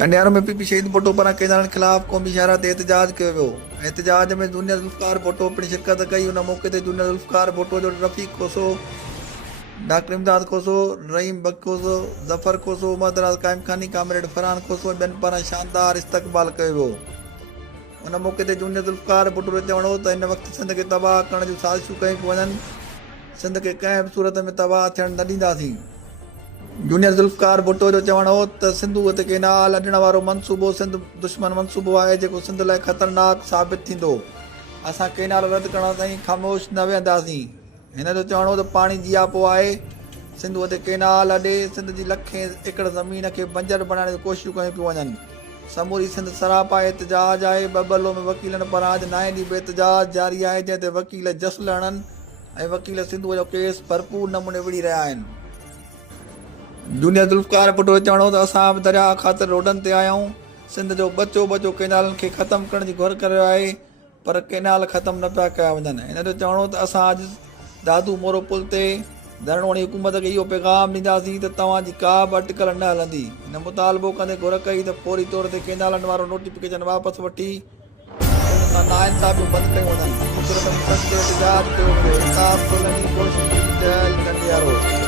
कंडियारों में पीपी शहीद भुट्टो पारां कयल खिलाफ़ क़ौमी इशारा ते एहतजाज कयो वियो। एहतजाज में जूनियर ज़ुल्फ़िकार भुट्टो पिणु शिरकत कई। उन मौक़े ते जूनियर ज़ुल्फ़िकार भुट्टो जो रफ़ीक कोसो, डॉक्टर इमदाद कोसो, रहीम बख़्श कोसो, ज़फ़र कोसो, मदराज क़ाइम खानी, कामरेड फरहान कोसो ॿियनि पारां शानदार इस्तक़बाल कयो वियो। उन मौक़े ते जूनियर ज़ुल्फ़िकार भुट्टो जो चवणो त हिन वक़्तु सिंध खे तबाह करण जूं साज़िशूं कयूं पियूं वञनि। सिंध खे कंहिं बि सूरत में तबाह थियणु न ॾींदासीं। जूनियर ज़ुल्फ़िकार भुट्टो जो चवणु हो त सिंधु ते केनाल अॾण वारो मनसूबो सिंध दुश्मन मनसूबो आहे जेको सिंध लाइ ख़तरनाक साबित थींदो। असां केनाल रद्द करण ताईं ख़ामोश न वेहंदासीं। हिन जो चवणो त पाणी जियापो आहे। सिंधु ते केनाल अॾे सिंध जी लखें एकड़ ज़मीन खे बंजर बणाइण जूं कोशिशूं कयूं पियूं वञनि। समूरी सिंध सरापा एहतजाज आहे। बबलो में वकीलनि पारां अॼु 9 ॾींहं बि एहतजाज जारी आहे, जंहिं ते वकील जसल हणनि ऐं वकील सिंधु जो केस भरपूर नमूने विड़ी रहिया आहिनि। जूनियर ज़ुल्फ़िकार भुट्टो जो चवणो त असां बि दरिया ख़ातिर रोडनि ते आया आहियूं। सिंध जो बचो बचो केनालनि खे ख़तमु करण जी घुर करे आहे, पर केनाल ख़तमु न पिया कया वञनि। हिन जो चवणो त असां अॼु दादू मोरो पुल ते धरणोड़ी हुकूमत खे इहो पैगाम ॾींदासीं त तव्हांजी का बि अटकल न हलंदी। हिन मुतालबो कंदे घुर कई त फौरी तौर ते केनालनि वारो नोटिफिकेशन वापसि वठी नाइंसाफ़ियूं बंदि कयूं वञनि। एहतजाज कयो वियो। इंसाफ़ ॻोल्हण जी कोशिश कयल कंडियारो।